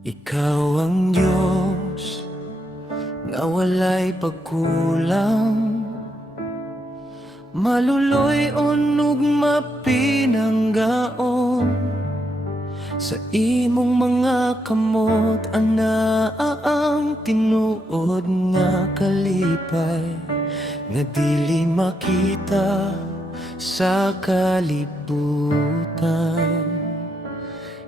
Ikaw ang Diyos nga walay pagkulang, maluloy-on ug mapinanggaon. Sa imong mga kamot anaa ang tinuod nga kalipay, nga dili makita sa kalibutan.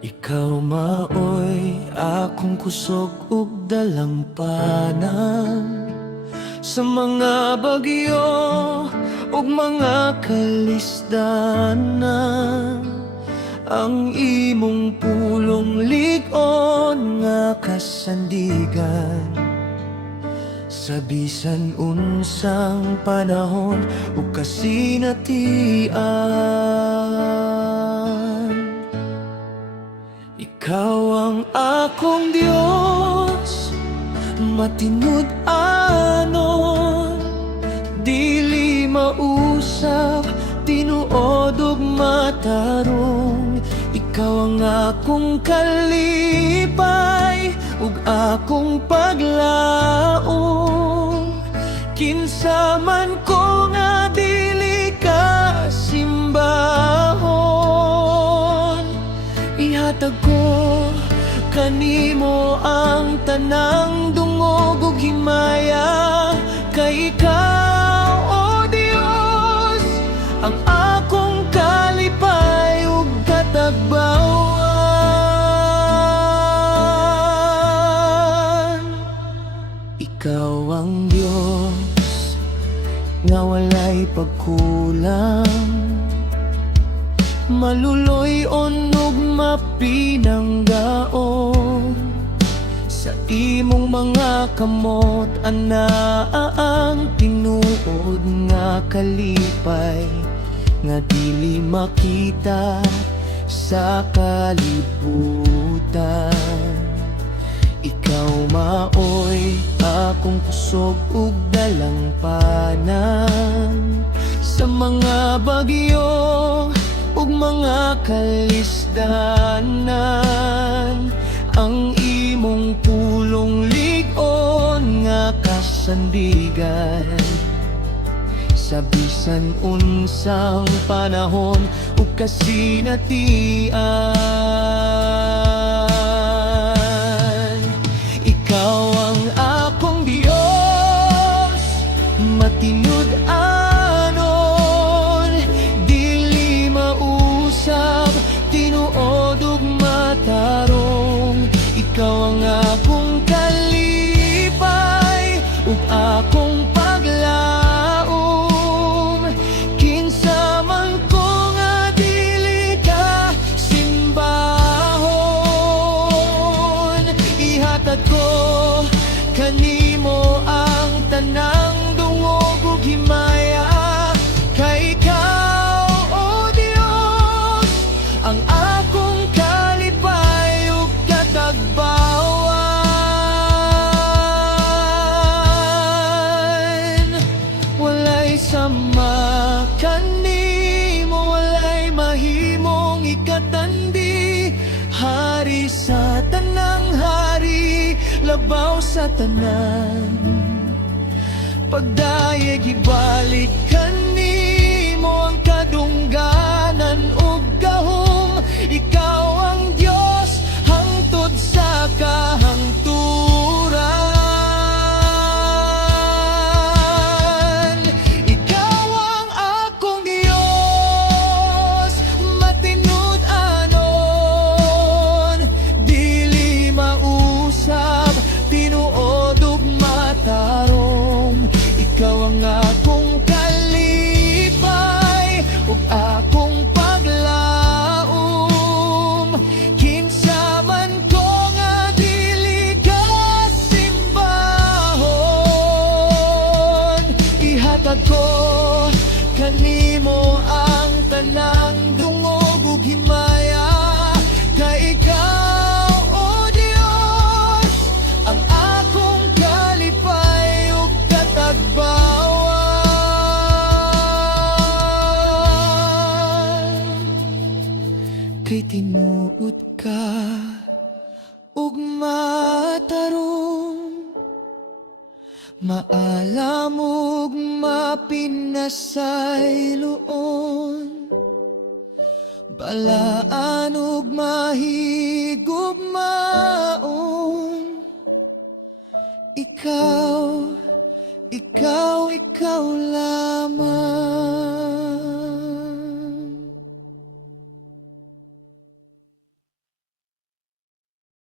Ikaw maoy akong kusog ug dalampanan, sa mga bagyo ug mga kalisdanan. Ang imong pulong lig-on nga kasandigan, sa bisan unsang panahon ug kasinatian. Ikaw ang akong Diyos, matinud-anon, dili mausap, tinuod ug matarong. Ikaw ang akong kalipay ug akong paglaom. Kinsa man ko nga dili ka simbahon, ihatag ko kanimo ang tanang dungog ug himaya. Kay ikaw, o Dios, ang akong kalipay ug katagbawan. Ikaw ang Diyos nga walay pagkulang, maluloy-on ug mapinanggaon. Sa imong mga kamot anaa ang tinuod nga kalipay, nga dili makita sa kalibutan. Ikaw maoy akong kusog ug dalampanan, sa mga bagyo ug mga kalisdanan. Ang imong pulong lig-on nga kasandigan, sa bisan unsang panahon ug kasinatian. Ikaw ang akong Diyos, matinud-anon, dili mausap, tinuod ug matarong. Ikaw ang akong kalipay ug akong paglaom. Kinsa man ko nga dili ka simbahon, ihatag ko kanimo ang tanang dungog ug himaya. Kay ikaw, o Dios, ang akong kalipay ug katagbawan. Walay sama kanimo, walay mahimong ikatandi. Hari sa tanang hari, labaw sa tanan. Pagdayeg ibalik kanimo ang kadungganan ug gahom. Ikaw ang Diyos hangtod sa kahangturan. Ikaw ang akong Diyos, matinud-anon, dili mausap, tinuod ug matarong. Ikaw ang akong kalipay ug akong paglaom. Kinsa man ko nga dili ka simbahon, ihatag ko kanimo ang tanang dungog ug himaya. Kay ikaw, o Dios, ang akong kalipay ug katagbawan. Kay tinuod ka ug matarong, maalam ug mapinasay luon, balaan ug mahigugmaon. Ikaw, ikaw, ikaw lamang.